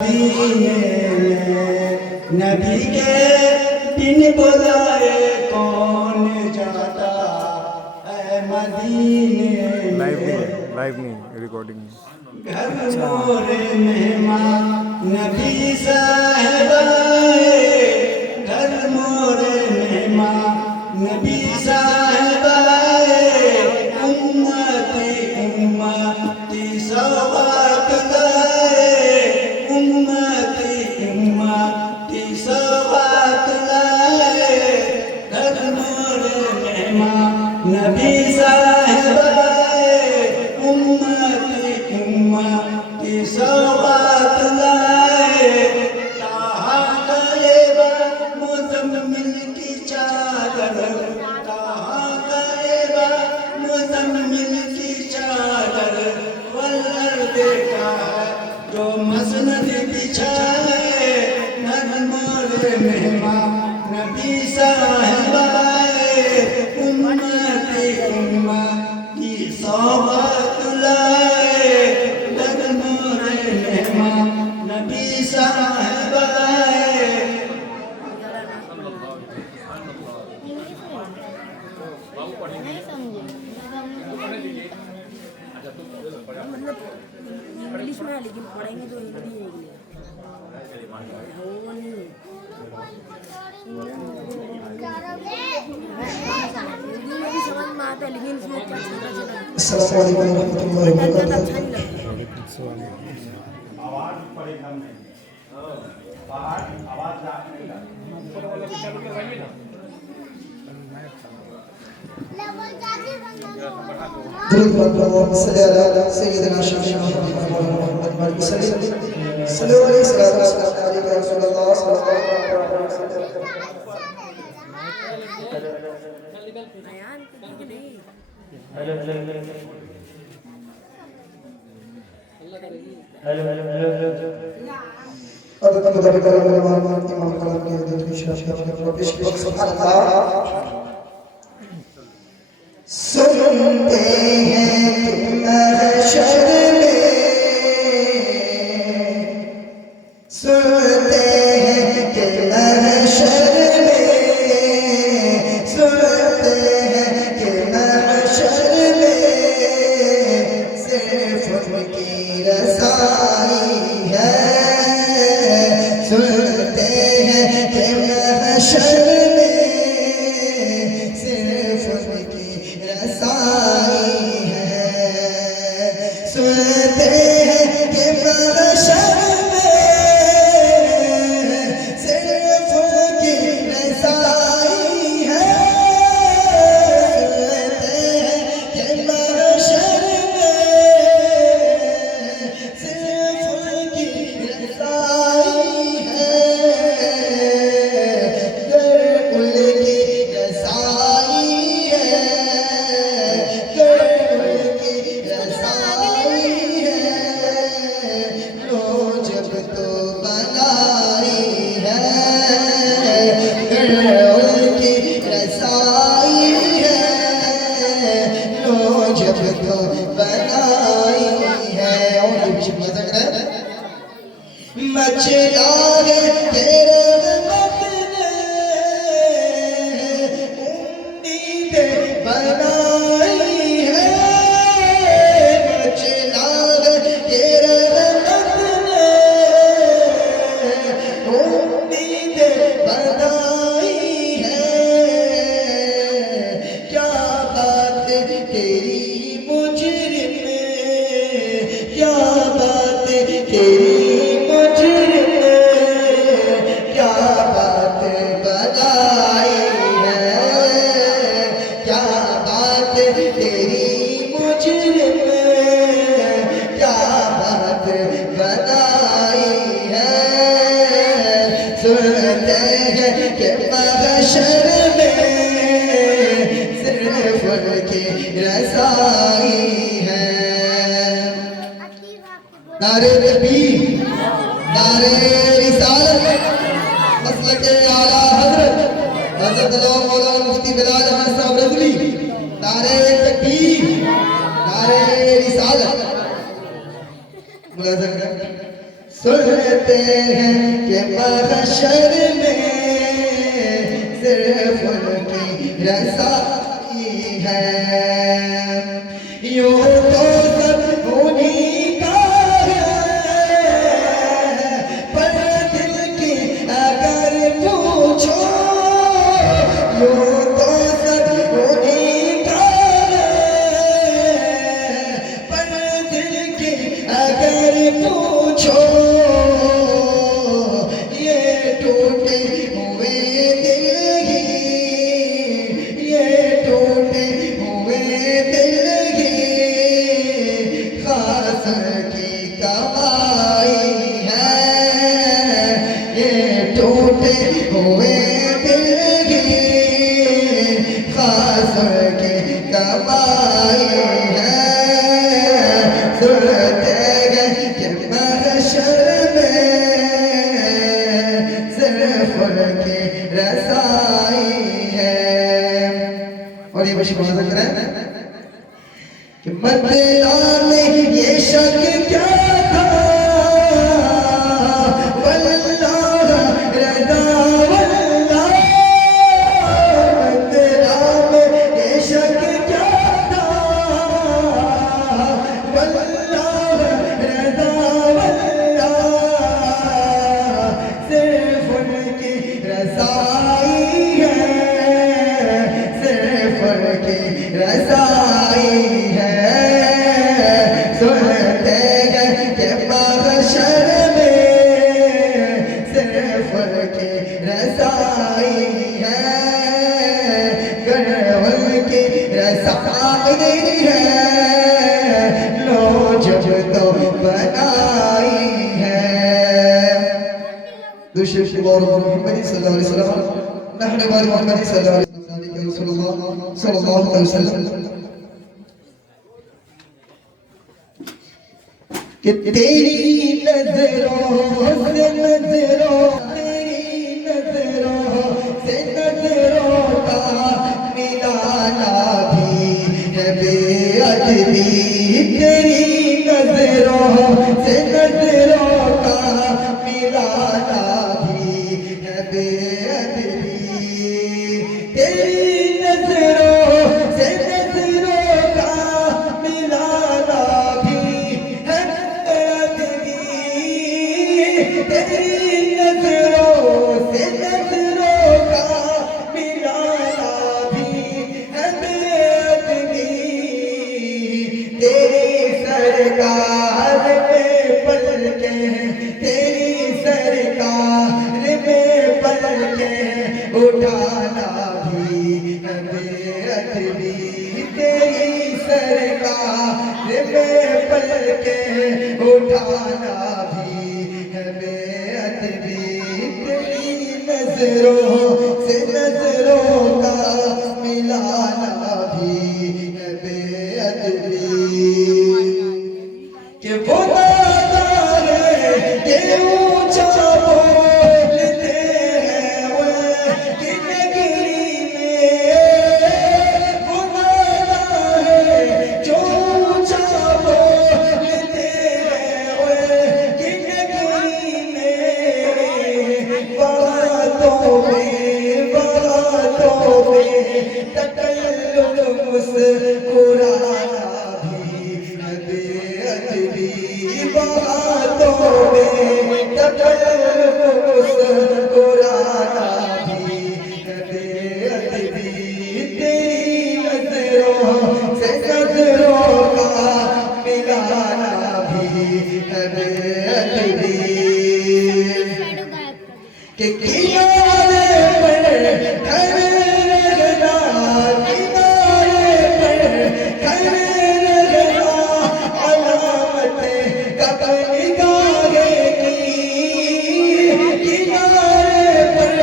नबी के बिन बुलाए कौन जाता है मदीने में। लाइव नहीं रिकॉर्डिंग नहीं। घर मोरे मेहमान नबी साहबाए, घर मोरे मेहमान नबी साहबाए, उम्मती उम्मती सवात लाए, उम्मती उम्मती सवात लाए, घर मोरे मेहमान नबी साहबाए, उम्मती उम्मती सवात लाए। ताहा कलेबा मुज़म्मिल की चादर, ताहा कलेबा मुज़म्मिल की चादर, वल्लर देखा है जो मसनद बिछाए, नरमोरे मेहमान नबी साहबाए, उम्मती उम्मती सवात लाए, नरमोरे मेहमान नबी साहबाए। नहीं समझे मतलब इंग्लिश में है, लेकिन पढ़ेंगे तो हिंदी है। वो नहीं है हिंदी में भी समझ में आता है, लेकिन इसमें क्या छोटा छोटा अस्सलाम वालेकुम रहमतुल्लाहि व अच्छा बरकातहू। नहीं लगता। आवाज पड़े कम नहीं, आवाज दुरूद पढ़ो सल्ले अला सय्यिदना शफीना मुहम्मद मौला सल्लल्लाहु अलैहि वसल्लम या रसूलल्लाह सल्लल्लाहु अलैहि वसल्लम। बयान करके नहीं अब तब कलम इमाम कलम के हदीस की शर्ह पेश की सुभान अल्लाह। सुनते हैं तुम महशर में, सुनते हैं कि महशर में, सुनते हैं कि महशर में सिर्फ उनकी रसाई है, सुनते हैं कि महशर में सिर्फ उनकी रसाई है, सुनते हैं कि महशर में सिर्फ उनकी रसाई है, सुनते हैं कि महशर में सिर्फ उनकी रसाई है, गर उनकी रसाई है, गर उनकी रसाई है, लो जब तो बनाई है, गर उनकी रसाई है, लो जब तो बनाई है। और ये भी मजा कर रहा है मचला है तेरे रहमत ने उम्मीदें बनाई है, मचला है तेरे रहमत ने उम्मीदें बनाई है, क्या बात तेरी मुजरिम, क्या बात तेरी मुजरिम, क्या बात बनाई है, क्या बात तेरी मुजरिम, क्या बात बनाई है, सुनते हैं कि महशर में सिर्फ उनकी रसाई है। नारे तकबीर, नारे रिसालत, मसलक आला हजरत हजरत मौलाना मुफ्ती बिलाल अहमद साहब रज़वी, नारे तकबीर, नारे रिसालत। मुलाज़ा करें सुनते हैं कि महशर में सिर्फ उनकी रज़ाई है। यूं तो सब उन्हीं का है, पर दिल की अगर पूछो, यूं तो सब उन्हीं का है, पर दिल की अगर पूछो, ये टूटे हुए दिल ही, ये टूटे हुए दिल ही खास की कमाई है। ये टूटे हुए दिल ही खास की कमाई है। सुनते हैं कि महशर में सिर्फ उनकी रज़ाई है। और ये बशी कौन सा करें कि मदीना में ये शक क्या था, वल्लाह रज़ा वल्लाह। मदीना में ये शक क्या था, वल्लाह रज़ा वल्लाह। सिर्फ उनकी रज़ाई है, सिर्फ उनकी रज़ाई है। सुनते हैं कि महशर में सिर्फ उनकी रज़ाई है। गर उनकी रज़ाई है, लो जब तो बनाई है। दूसरे मोहम्मद सल्लल्लाहु अलैहि वसल्लम नहनु मोहम्मद सल्लल्लाहु अलैहि वसल्लम सल्लल्लाहु अलैहि वसल्लम कि तेरी नजरों से नजरों, तेरी नजरों से नजरों का मिलाना भी है बेअदबी। तेरी नजरों से नजरों का मिलाना भी है बेअदबी। तेरी नजरों से नजरों का मिलाना भी है बेअदबी। तेरी नजरों से नजरों का मिलाना भी है बेअदबी। तेरी सरकार में पलके, तेरी सरकार में पलके उठाना भी है बेअदबी। तेरी सरकार में पलके उठाना भी है बेअदबी। तेरी नजरों से नजरों का मिलाना भी है बेअदबी। कि वो दादा है ये ऊंचा बोलते हैं उनकी नगरी में। वो दादा है जो ऊंचा बोलते हैं उनकी नगरी में। बातों में तकल्लुफ़ मुस्कुराना भी है बेअदबी। बातों में तकल्लुफ़ मुस्कुराना भी है बेअदबी। तेरी नजरों से नजरों का मिलाना भी है बेअदबी। कि किनारे पर खड़े रहना, किनारे पर खड़े रहना अलामत कब निगाहे की। किनारे पर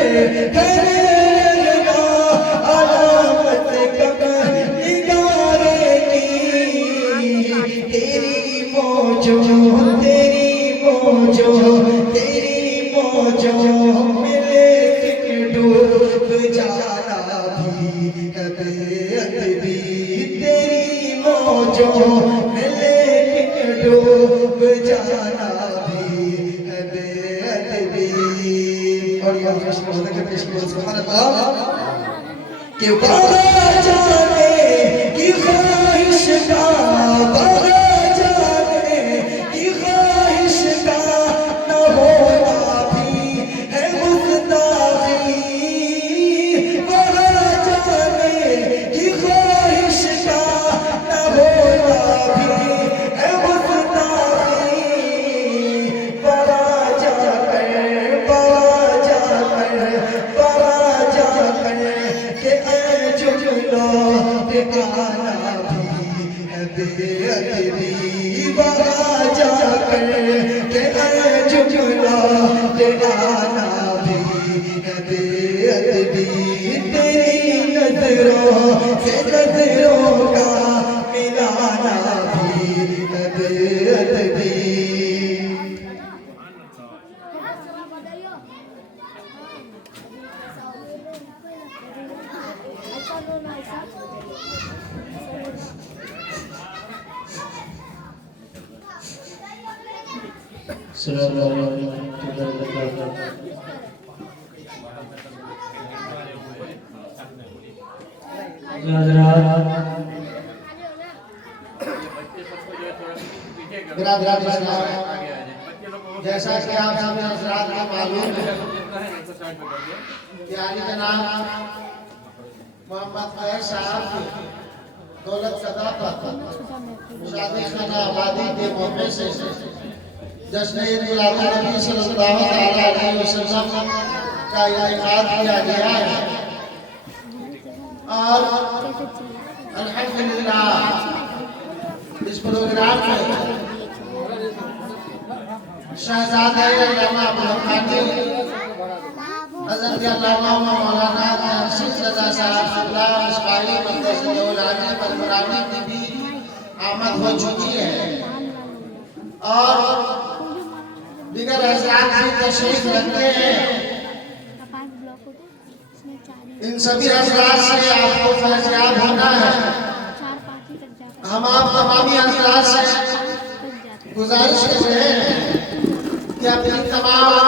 खड़े रहना अलामत कब निगाहे की। तेरी मौजों, तेरी मौजों, तेरी मौजों मिले तकबीर। और यहाँ पेश करो सुभान अल्लाह। कि बाबा जाने की ख्वाहिश का, बाबा जाने की ख्वाहिश का न होना भी है मुस्ताक़ी। बाबा जाने की ख्वाहिश का न होना भी है मुस्ताक़ी। बाबा जाकर ठिकाना भी है बेअदबी। बाबा जाकर के जुमला ठिकाना भी है बेअदबी। तेरी नजरों से नजरों का मिलाना भी है बेअदबी। जैसा कि आप सब हजरात को मालूम है कि आली का नाम मोहम्मद खैर साहब दौलत सदाकत शादी खाना आबादी के मौके से जश्न नबी सल्लल्लाहु अलैहि वसल्लम का इनेकाद किया गया है। और अल्हम्दुलिल्लाह इस प्रोग्राम में शहजादे अल्लामा अब्दुल कादिर हज़रत अल्लामा मौलाना तहसीन रज़ा साहब इस्माइली मदरसतुल आली मदरानी की भी आमद हो चुकी है और दीगर हज़रात भी तशरीफ रखते हैं। इन सभी हज़रात से आपको फैज़याब होना है। हम आप तमामी हज़रात से गुजारिश कर रहे हैं कि अपनी तमाम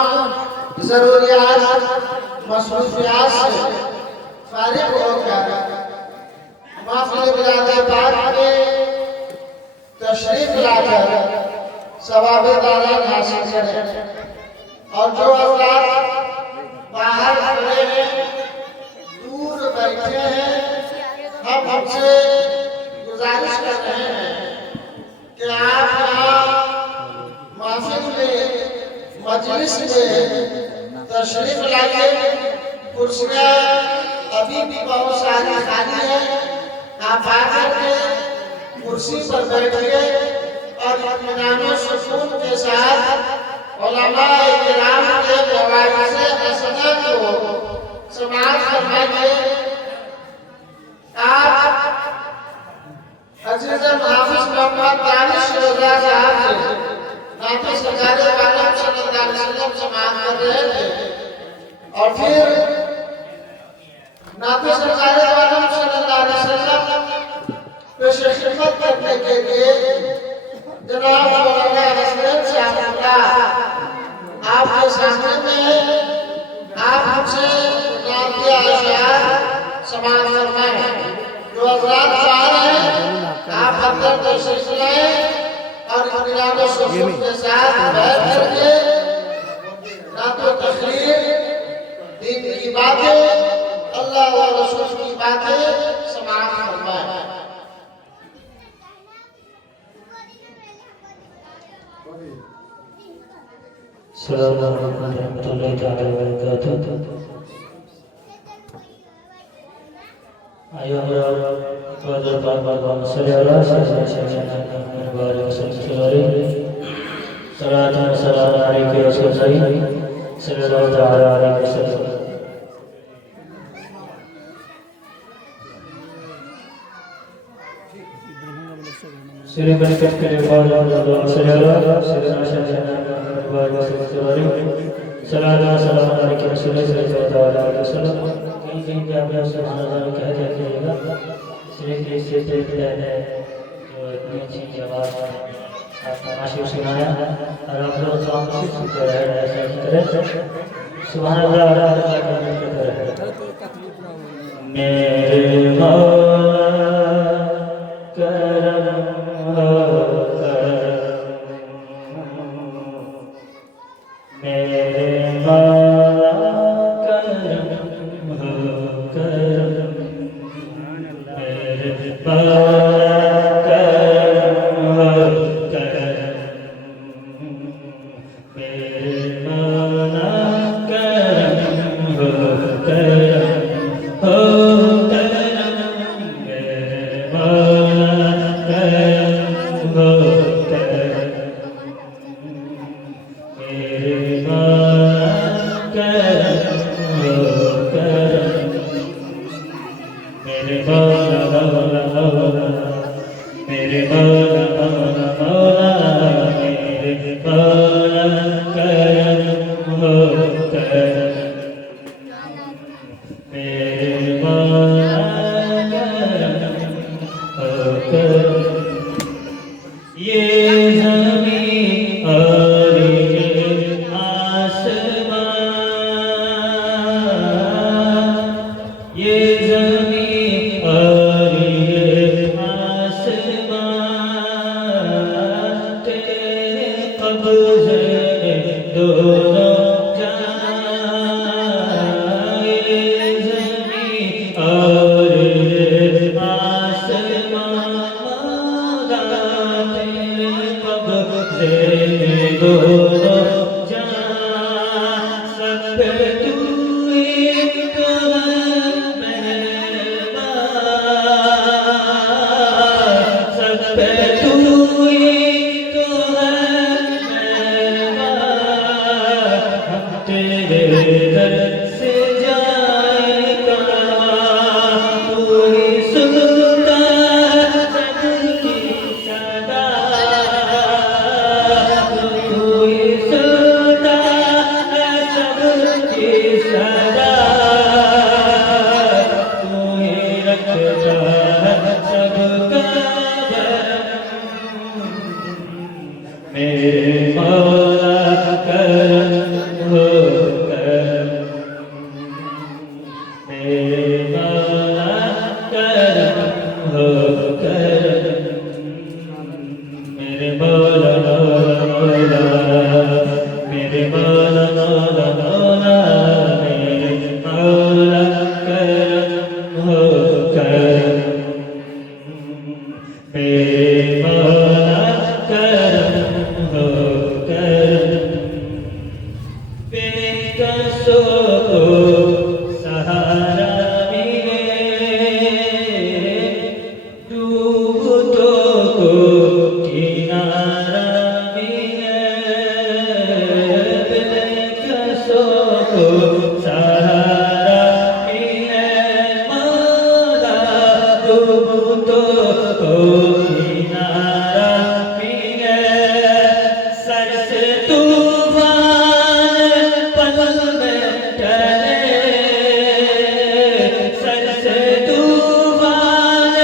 ज़रूरियात मसरूफियात से फारिग होकर महफ़िल बिलादे पाक में तशरीफ लाकर सवाब दारान हासिल करें। और जो हज़रात बाहर खड़े हैं, दूर बैठे हैं, हम हमसे गुजारिश कर रहे हैं कि आप यहाँ महफ़िल में मजलिस में तशरीफ लाइए। कुर्सियाँ अभी भी बहुत सारी खाली है। आप आकर के कुर्सी पर बैठिए और इत्मीनान सुकून के साथ उलमाए किराम के मवाइज़े हसना को समाअत फरमाइए। आप अज़ीज़ हाफ़िज़ मोहम्मद दानिश रज़ा साहब से नाते सरकार आलम सल्लल्लाहु अलैहि वसल्लम समाअत कर रहे थे और फिर नाते सरकार आलम सल्लल्लाहु अलैहि वसल्लम पेश खिदमत करने के लिए जनाब मौलाना हसनैन साहब आपके सामने में आप हमसे नाते आशार समाअत फरमाएं। जो हज़रात बाहर हैं आप अंदर तशरीफ लाएं और इत्मीनान सुकून के साथ बैठ करके नातो तकरीर, दीन की बातें, अल्लाह व रसूल की बातें समाअत फरमाएं। अस्सलामु अलैकुम रहमतुल्लाहि तआला व बरकातहू। आइए हमरा क़दर पाक सल्लल्लाहु अलैहि वसल्लम सलात व सलाम अलैहि रसूल सल्लल्लाहु तआला अलैहि वसल्लम। श्री बरकत के बाद सल्लल्लाहु सलात व सलाम अलैहि रसूल सल्लल्लाहु अलैहि वसल्लम। कहीं पे आप लोग कह देगा सिर्फ इससे जो इतनी अच्छी आवाज़ है आपका नाशिक सुनाया और आप लोग दुआ को सुनते रहे ऐसा ही करें। सुभान अल्लाह करते रहे। मेरे मौला करम हो मेरे मौला करम हो करम मेरे मौला करम हो करम मेरे मौला करम हो करम हो करम मेरे मौला करम हो करम मेरे मौला करम हो करम मेरे मौला मौला मौला मेरे मौला मौला मौला मेरे मौला करम हो करम मेरे मौला करम हो करम ये ज़मीं और ये आसमां ये ज़मीं और ये आसमां तेरे कब्ज़े में दोनों जहां ये ज़मीं और ये आसमां तेरे कब्ज़े में दोनों जहां सब पे तू एक सब पे तू एक हम तेरे दर से जाएगा तू ही सुनता सबकी सदा तू ही सुनता सबकी सदा तू ही रखता सबका मेरे मौला करम हो करम मेरे मौला करम हो करम मेरे मौला मौला मौला मेरे मौला मौला मौला मेरे मौला करम हो करम मेरे मौला करम हो करम बेकसों को सहारा मिले डूबतों को किनारा मिले बेकसों को सहारा मिले मौला डूबतों को किनारा मिले सर से तूफान पल में टले सर से तूफान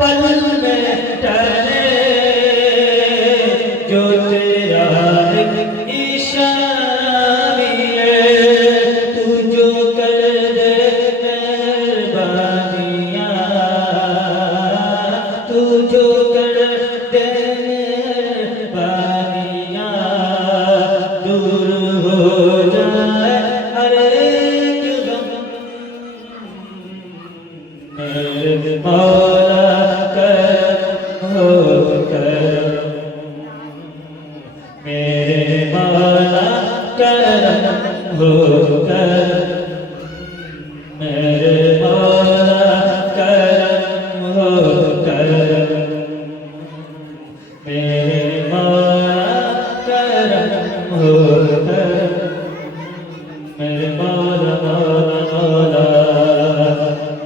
पल में टले जो तेरा इशारा मिले तू जो कर दे मेहरबानियाँ तू जो कर दे मेहरबानियाँ दूर हो जाए हर एक गम मेरे मौला करम हो करम मेरे मौला करम हो करम मेरे मौला करम हो करम मेरे मौला करम हो करम मेरे मौला मौला मौला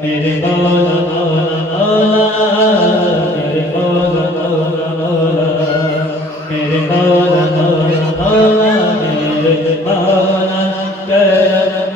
मेरे मौला मौला मौला मेरे मौला मौला मौला मेरे मौला मौला मौला मेरे मौला करम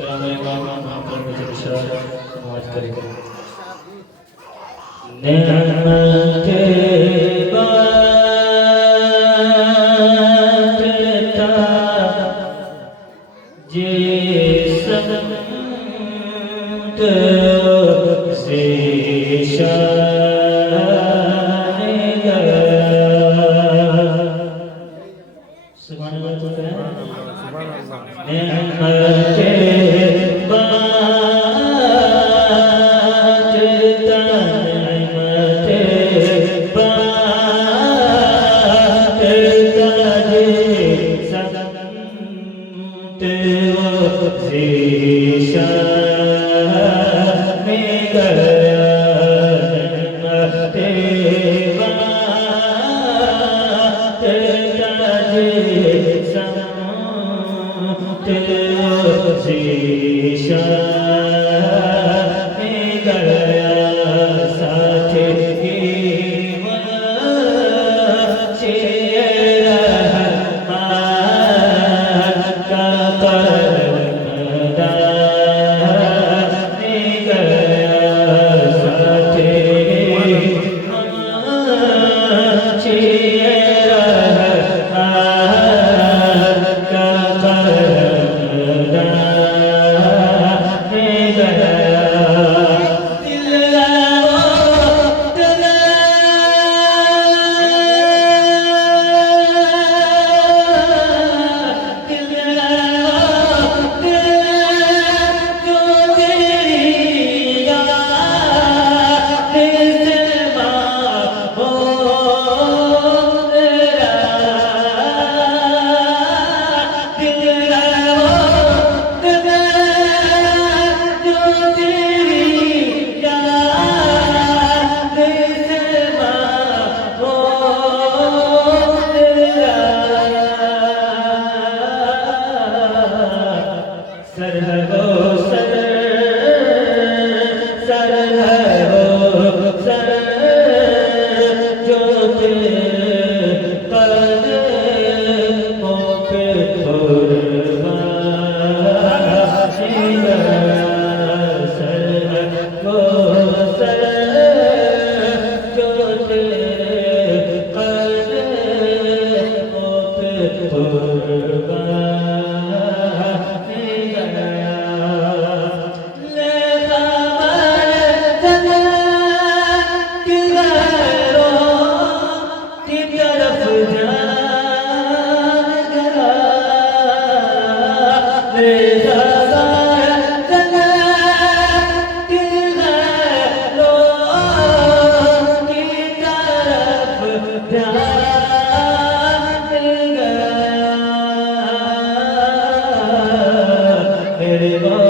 कलाम इमाम पर मुझे इशारा समाज करेगा नेमत बाटता जे संत से शान गया सुभान अल्लाह तो है नेमत Hallelujah.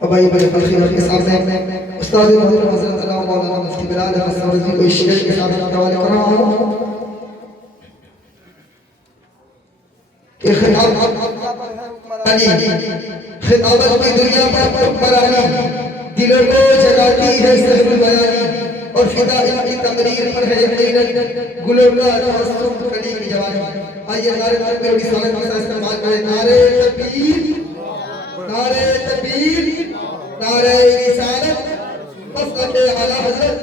अब भाई बड़े खिदमत के सामने उस्ताद मोहतरम हज़रत जनाब मौलाना मुफ्ती बिलाल अहमद सौरजी को इस शेर के साथ हवाले कर रहा हूं कि खिताबत में दुनिया पर हुक्मरानी दिलों को जगाती है सहरुल बयानी और फिदा इनकी तकरीर पर है यकीनन गुलों का तबस्सुम खड़ी की जवानी। आइए नारे तकबीर की सालत का इस्तेमाल करें। नारे तकबीर, नारे तकबीर, नारे रिसालत, मसलके आला हज़रत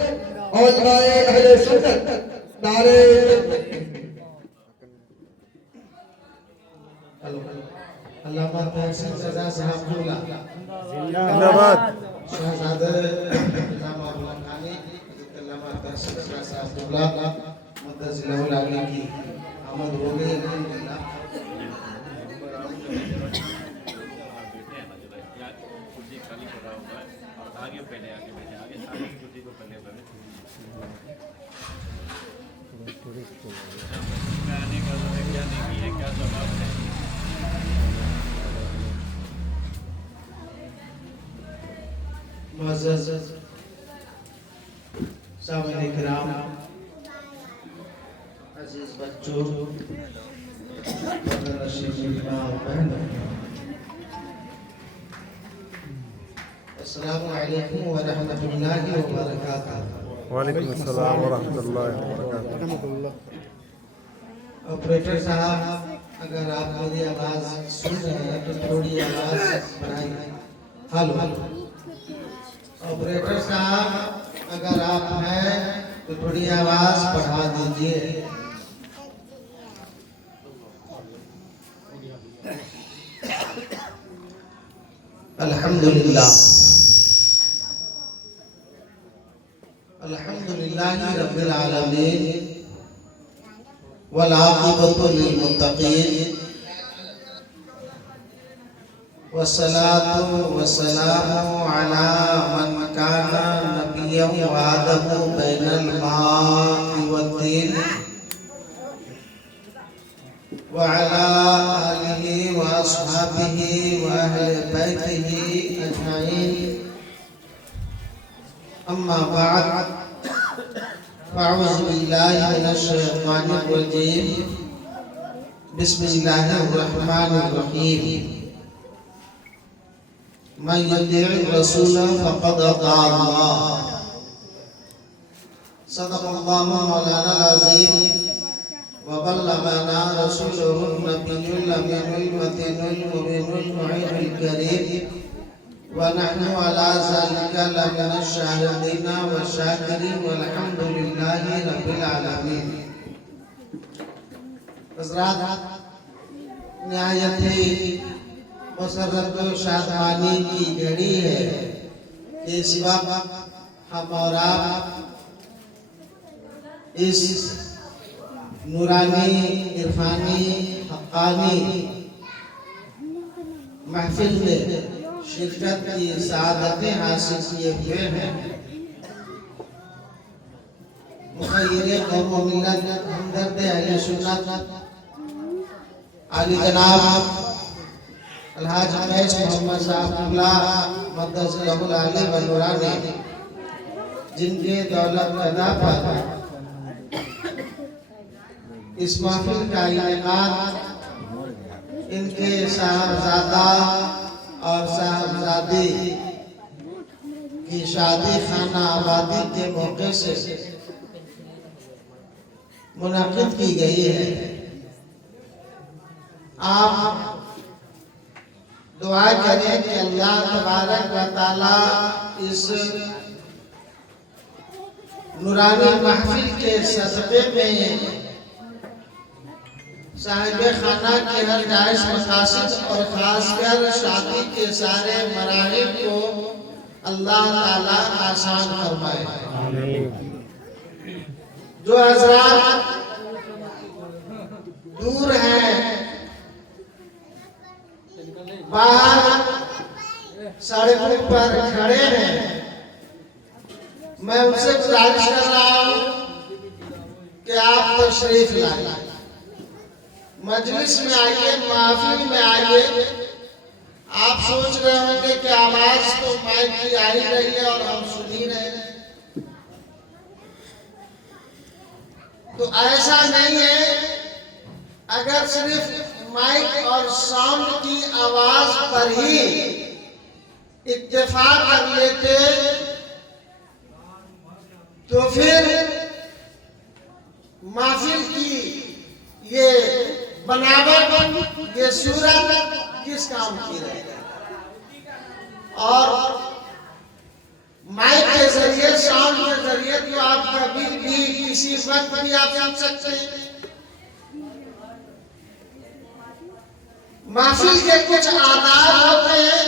और उलमाए अहले सुन्नत। नारे अल्लामा तहसीन सजा साहब जुमला जिंदाबाद। शहजादे अल्लामा खानी अल्लामा तहसीन सजा साहब जुमला मुद्दसिलहुल आगे की आमद हो गई अल्हम्दुलिल्लाह। मुअज़्ज़ज़ सामईन किराम, अजीज बच्चों, अस्सलामु अलैकुम व रहमतुल्लाहि व बरकातहू। वालेकुम अस्सलाम व रहमतुल्लाहि व बरकातहू। ऑपरेटर साहब, अगर आप मेरी आवाज सुन रहे हैं तो थोड़ी आवाज बढ़ाइए। हेलो ऑपरेटर साहब, अगर आप हैं तो थोड़ी आवाज बढ़ा दीजिए। अल्हम्दुलिल्लाह, अल्हम्दुलिल्लाह रब्बिल आलमीन वल्आक़िबतु लिलमुत्तक़ीन वस्सलातु वस्सलामु अला मन काना नबिय्यन व आदमु बैनल मा'i वत्तीन व अला आलिहि व अस्हाबिहि व अहले बैतिहि अजमईन। अम्मा बाद फ़अऊज़ु बिल्लाहि मिनश शैतानिर रजीम। बिस्मिल्लाहिर रहमानिर रहीम। मन युति'ir रसूल फ़क़द अता अल्लाह। सदक़ल्लाहु मौलाना अज़ीम व बल्लगना रसूलुहुन नबियुल अमीनुल मतीनुल मुबीनुल मुईनुल करीम व नहनु अला ज़ालिका लमिनश शाहिदीन व शाकिरीन वल्हम्दुलिल्लाहि रब्बिल आलमीन। हज़रात, निहायत ही मसरत शादमानी की घड़ी है कि इस वक्त हम और आप इस नूरानी इरफानी हक्कानी महफिल में शिरकत की सादतें हासिल किए हुए हैं। मुखय्यिर कौम व मिल्लत हमदर्द अहले सुन्नत आली जनाब अलहाज फैज मोहम्मद साहबुल्लाह मद्दसलहुल आली व नूरानी, जिनके दौलत अदा पर इस महफिल का इनेकाद इनके साहबजादा और साहबजादी की शादी खाना आबादी के मौके से मुनाकिद की गई है। आप दुआ करें कि अल्लाह तबारक व तआला इस नूरानी महफिल के सदक़े में साहिब खाना के हर जायज़ मकासद और खासकर शादी के सारे मराहिल को अल्लाह ताला आसान फरमाए। जो हज़रात दूर हैं, बाहर सड़कों पर खड़े हैं, मैं उनसे गुजारिश कर रहा हूँ कि आप तशरीफ लाइए, मजलिस में आइए, महफिल में आइए। आप सोच रहे होंगे कि आवाज तो माइक की आ ही रही है और हम सुन ही रहे हैं, तो ऐसा नहीं है। अगर सिर्फ माइक और साउंड की आवाज पर ही इत्तेफाक कर लेते तो फिर महफिल की ये बनावट, ये सूरत किस काम की रहेगी। और माइक के जरिए, साउंड के जरिए तो आप कभी भी किसी वक्त भी आप सुन सकते हैं। महफिल के कुछ आदाब होते हैं,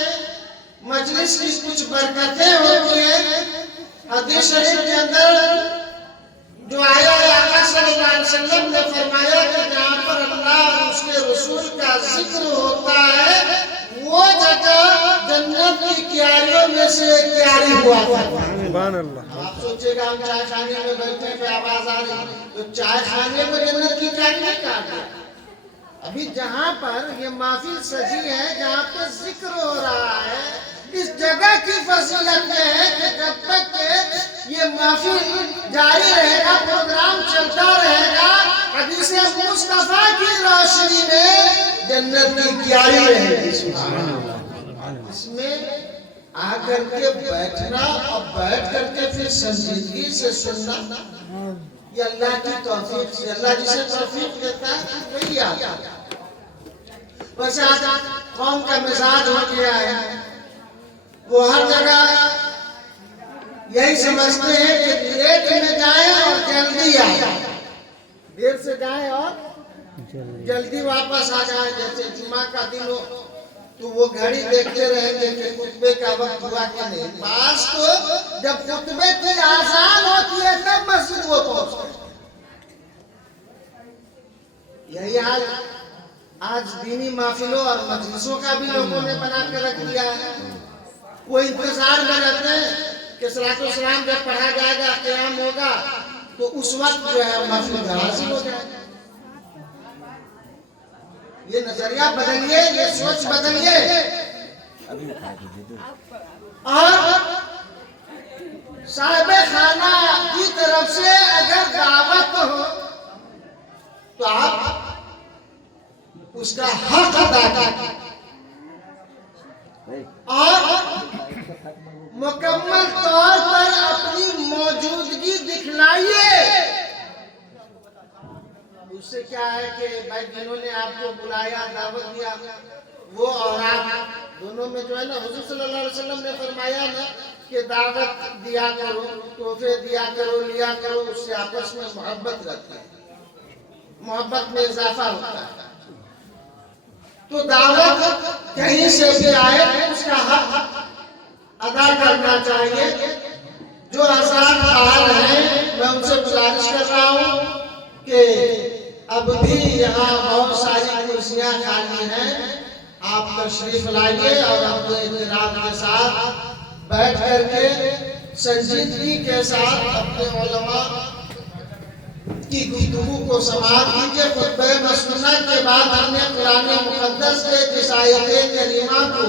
मजलिस की कुछ बरकतें होती हैं। हदीस शरीफ के अंदर जो आया है, आका सल्लल्लाहु अलैहि वसल्लम ने फरमाया कि जहाँ पर अल्लाह और उसके रसूल का जिक्र होता है, वो जगह जन्नत की क्यारियों में से एक क्यारी हुआ करता है। आप सोचेगा हम चाय खाने में बैठे पे आवाज आ रही, तो चाय खाने में जन्नत की क्यारी नहीं काटा। अभी जहाँ पर ये महफिल सजी है, जहाँ पे जिक्र हो रहा है, इस जगह की फजीलत है कि जब तक ये महफिल जारी रहेगा, प्रोग्राम चलता रहेगा, हदीस मुस्तफा की रोशनी में जन्नत की क्यारी रहेगी। इसमें आकर के बैठना और बैठ करके फिर संजीदगी से सुनना, ये अल्लाह की तौफीक से, अल्लाह जिसे तौफीक देता है वही आता है। वैसे आज कौम का मिजाज हो गया है, वो हर जगह यही समझते हैं कि लेट में जाएं और जल्दी आए, देर से जाएं और जल्दी वापस आ जाए। जैसे जुमा का दिन हो तो वो घड़ी देखते रहेंगे कि खुतबे का वक्त हुआ कि नहीं। पास तो जब खुतबे की आजान होती है तब मस्जिद वो पहुंचते हैं। यही हाल आज दीनी महफिलों और मजलिसों का भी लोगों ने बना कर रख दिया है। वो इंतजार में रहते हैं कि सलातो सलाम जब पढ़ा जाएगा, क़याम होगा, तो उस वक्त जो है महफिल में हाजिर हो जाएगा। ये नजरिया बदलिए, ये सोच बदलिए। और साहिब खाना की तरफ से अगर दावत हो तो आप उसका हक अदा करें और मुकम्मल तौर पर अपनी मौजूदगी दिखलाइए। उससे क्या है कि भाई जिन्होंने आपको बुलाया, दावत दिया, वो और आप दोनों में जो है ना, हुजूर सल्लल्लाहु अलैहि वसल्लम ने फरमाया ना कि दावत दिया करो, तोहफे दिया करो, लिया करो, उससे आपस में मोहब्बत रहती है, मोहब्बत में इजाफा होता है। तो दावत कहीं से भी आए तो उसका हक अदा करना चाहिए। जो हज़रात बाहर हैं, मैं उनसे गुजारिश कर रहा हूँ कि अब भी यहाँ बहुत सारी कुर्सियाँ खाली हैं, आप तशरीफ लाइए और अपने इत्मीनान के साथ बैठ करके संजीदगी के साथ अपने उलमा की गुफ्तगू को समाप्त कीजिए। खुतबे मसनूना के बाद हमने कुरान मुक़द्दस के जिस आयत करीमा को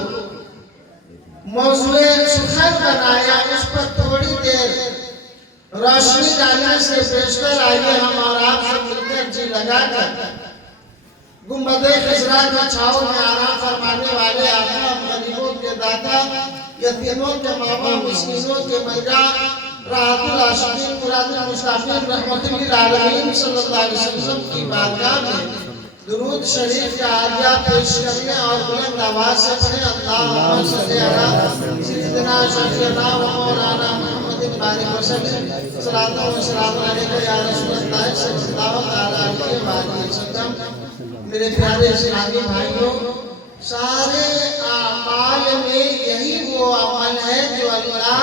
मौज़ूए सुखन बनाया, उस पर थोड़ी देर रोशनी डालने से पेशकर आइए हम और आप सब मिलकर जी लगाकर गुंबदे खिज़रा की छाँव में आराम फरमाने वाले आका, गरीबों के दाता, यतीमों के मामा, मिस्कीनों के मलजा, राहतुल आशिकीन, मुरादुल मुस्ताफिन, रहमतुल लिल आलमीन सल्लल्लाहु अलैहि वसल्लम की बारगाह में दुरूद शरीफ का आज्ञा पेश करने और बुलंद आवाज से पढ़े अल्लाहुम्मा सल्ली अला सय्यिदिना शफीअना व मौलाना मुहम्मदिन बारिक वसल्लम सल्लल्लाहु अलैहि या रसूलल्लाह सल्लल्लाहु अलैहि वसल्लम। मेरे प्यारे इस्लामी भाइयों, सारे आमाल में यही वो अमल है जो अल्लाह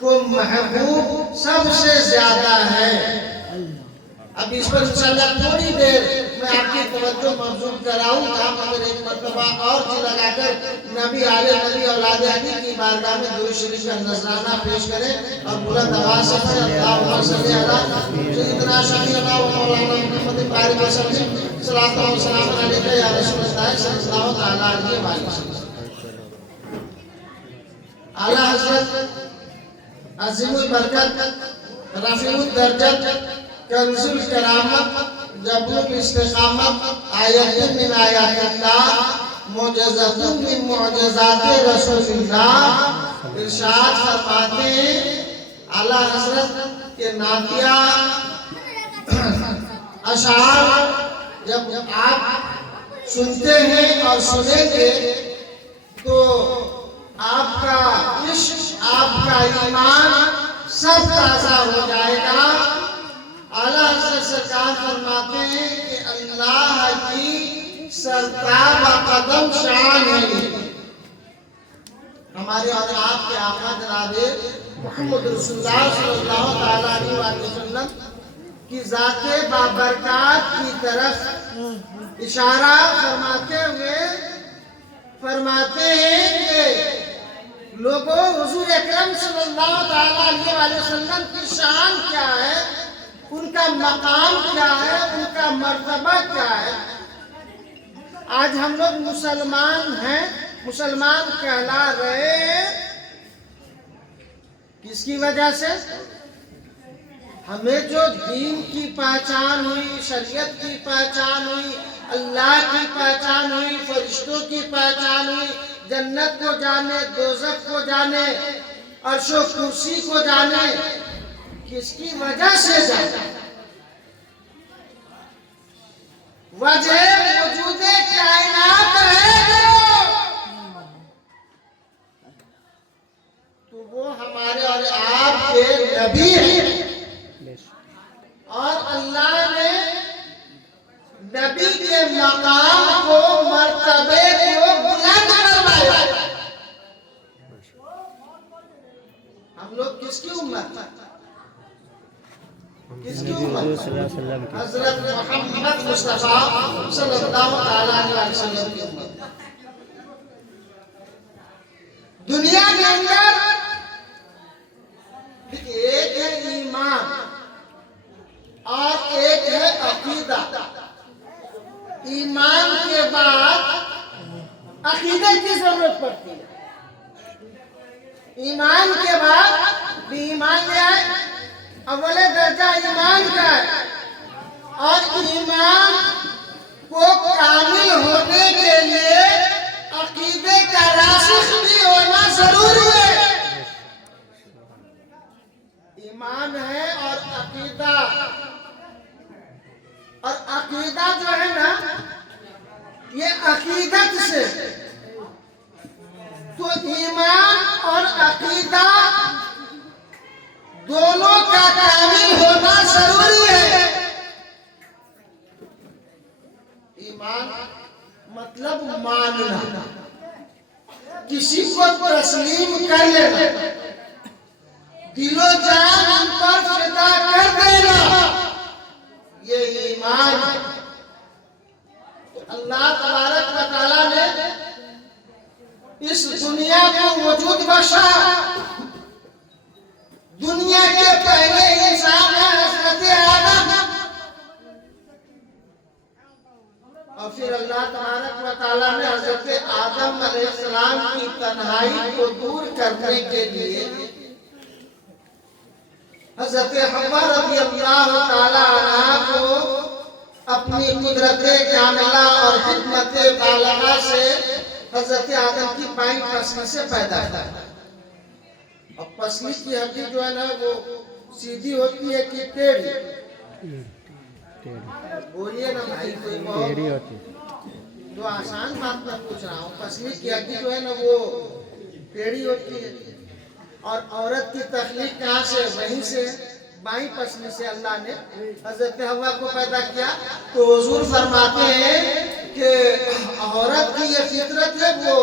को महबूब सबसे ज्यादा है। अब इस पर इंशाअल्लाह थोड़ी देर मैं आपकी तवज्जो मबजूल कराऊं, हम अगर एक मरतबा और जी लगाकर नबी आले नबी औलाद अली की बारगाह में दुरूद शरीफ का नजराना पेश करें और बुलंद आवाज से पढ़ें अल्लाहुम्मा सल्ली अला सय्यिदिना शफीअना व मौलाना मुहम्मदिन बारिक वसल्लम सल्लल्लाहु अलैहि या रसूलल्लाह सल्लल्लाहु अलैहि वसल्लम। आला हज़रत अज़ीमुल बरकत, रफ़ीउद दर्जत, कंजुल करामत, जबरुल इस्तिकामत, आयतुन मिन आयातिल्लाह, मुअज्जज़तुन मिन मुअज्जज़ाति रसूलिल्लाह इरशाद फरमाते हैं आला हज़रत के नातिया अशार जब आप सुनते हैं और सुनेंगे तो आपका इश्क, आपका ईमान सब ताज़ा हो जाएगा। आला हज़रत सरकार फरमाते हैं कि अल्लाह की सरताब कदम शान है। हमारे और आपके आका जनाबे मुहम्मद रसूलुल्लाह सल्लल्लाहु अलैहि वसल्लम की ज़ाते बाबरकत की तरफ इशारा फरमाते हुए फरमाते हैं कि लोगों, हुजूर अकरम सल्लल्लाहु अलैहि वसल्लम की शान क्या है, उनका मकाम क्या है, उनका मर्तबा क्या है। आज हम लोग मुसलमान हैं, मुसलमान कहला रहे हैं, किसकी वजह से? हमें जो दीन की पहचान हुई, शरीयत की पहचान हुई, अल्लाह की पहचान हुई, फरिश्तों की पहचान हुई, जन्नत को जाने, दोज़ख को जाने, अर्शो कुर्सी को जाने, किसकी वजह से जाने? वजह वजूदे कायनात है तो वो हमारे और आपके नबी हैं और अल्लाह ने नबी के मकाम को, मर्तबे को बुलंद करवाया। हम लोग किसकी उम्मत? किसकी उम्मत? हजरत मोहम्मद मुस्तफा सल्लल्लाहु अलैहि वसल्लम की उम्मत। दुनिया के अंदर एक है ईमान और एक है अकीदा। ईमान के बाद अकीदे की जरूरत पड़ती है। ईमान के बाद भी ईमान ले आए, अव्वले दर्जा ईमान का है। और ईमान को कामिल होने के लिए अकीदे का रासिख भी होना जरूरी है। ईमान है और अकीदा, और अकीदा जो है ना, ये अकीदत से, तो ईमान और अकीदा दोनों का कामिल होना जरूरी है। ईमान मतलब मानना, किसी को तस्लीम कर लेना, दिलो जान उन पर फिदा कर देना, ये ईमान है। अल्लाह तबारक व तआला ने इस दुनिया को वजूद बख्शा। दुनिया के पहले इंसान है हजरत आदम, और फिर अल्लाह तबारक व तआला ने हजरत आदम अलैहिस्सलाम की तन्हाई को दूर करने के लिए हजरत हव्वा रज़ियल्लाहु तआला अन्हा को अपनी कुदरत कामिला और हिकमत बालिगा से हजरत आदम की बाईं पसली से पैदा किया। और पसली की हड्डी जो है ना, वो सीधी होती है कि टेढ़ी? बोलिए ना भाई, कोई टेढ़ी होती है। जो आसान बात मैं पूछ रहा हूँ, पसली की हड्डी जो है ना, वो टेढ़ी होती है। और औरत की तख्लीक कहाँ से? वहीं से, बाईं पसली से अल्लाह ने हजरत हव्वा को पैदा किया। तो हुजूर फरमाते हैं कि औरत की ये फितरत है, वो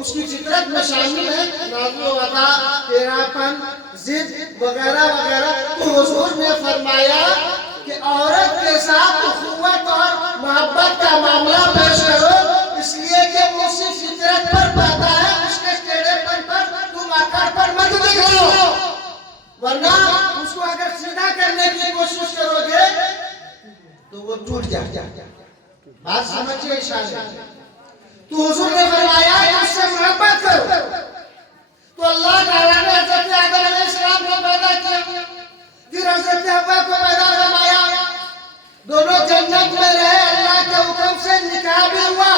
उसकी फितरत में शामिल है नाज़ो अदा, टेढ़ापन, जिद वगैरह वगैरह। तो हुजूर ने फरमाया कि औरत के साथ उखुवत और मोहब्बत का मामला पेश करो, इसलिए कि वो उसी फितरत पर पैदा है, उसके टेढ़ेपन पर तुम आकर पर मत दिखाओ, वरना उसको अगर सीधा करने की कोशिश करोगे तो वो टूट जाएगा। बात समझिए इशारे। तो हुजूर ने फरमाया कि उससे मोहब्बत करो। तो अल्लाह ताला ने हजरत आदम अलैहिस्सलाम को पैदा किया, फिर हजरत हव्वा को पैदा फरमाया। दोनों जन्नत में रहे, अल्लाह के हुक्म से निकाह भी हुआ,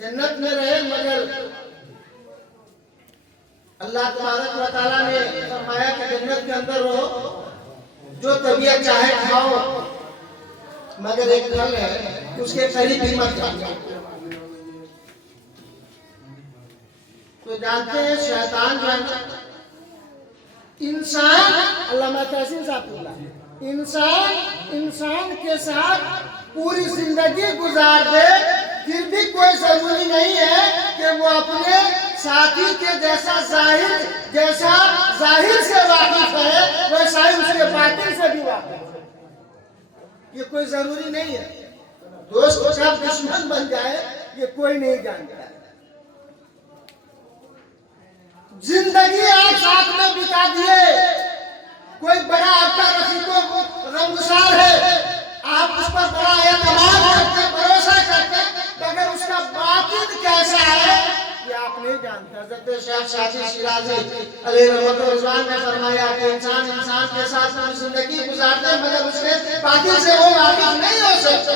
जन्नत में रहे। मगर अल्लाह तबारक व तआला ने फरमाया कि जन्नत के अंदर रहो, जो तबीयत चाहे खाओ, मगर एक फल है उसके करीब भी मत जाओ। तो जानते हैं शैतान जो है इंसान, अल्लामा तहसीन साहब बोला, इंसान के साथ पूरी जिंदगी गुजार दे, फिर भी कोई जरूरी नहीं है कि वो अपने साथी के जैसा जाहिर से वाकिफ है, वैसा ही उसके बातिन से भी वाकिफ है। ये कोई जरूरी नहीं है। दोस्त कब दुश्मन बन जाए ये कोई नहीं जानता। जिंदगी आप साथ में बिता दिए, कोई बड़ा आपका रफीको गमगुसार है, आप उस पर बड़ा एतमाद करते, भरोसा करते, मगर उसका बातिन कैसा है ये आप नहीं जानते। हज़रत शेख शादी शिराजी अलैहि रहमत व रिज़वान ने फरमाया कि इंसान के साथ पूरी जिंदगी गुजारते हैं, मगर उसके बातिन से वो वाकिफ नहीं हो सकता।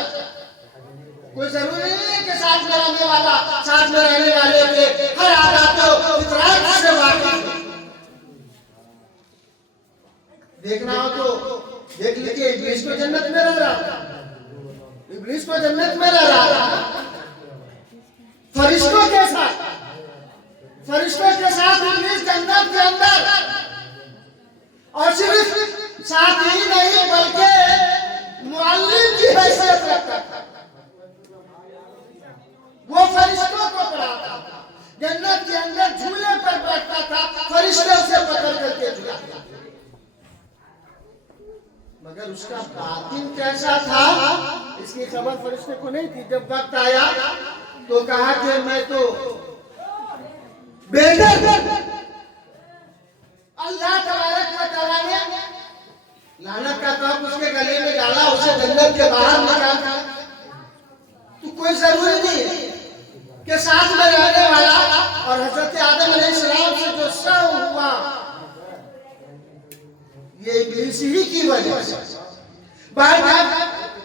कोई जरूरी नहीं है कि साथ में रहने वाले के हर आदतों फितरत से वाकिफ। देखना हो तो देख लीजिए, इब्लीस को जन्नत में रह रहा था, इब्लीस को जन्नत में रह रहा था फरिश्तों के साथ इब्लीस जन्नत के अंदर। और सिर्फ साथ ही नहीं बल्कि मुअल्लिम की हैसियत रखता था, वो फरिश्तों को पढ़ाता था, जन्नत के अंदर झूले पर बैठता था, फरिश्ते उसे पकड़ करके झुलाते। मगर उसका बातिन कैसा था इसकी खबर फरिश्ते को नहीं थी। जब वक्त आया तो कहा कि मैं तो बेहतर अल्लाह तबारक व तआला ने लानत का तोप उसके गले में डाला, उसे जन्नत के बाहर निकाला। तो कोई जरूरी नहीं है कि साथ में रहने वाला और हजरत आदम अलैहिस्सलाम से जो सब हुआ ये इब्लीस ही की वजह से।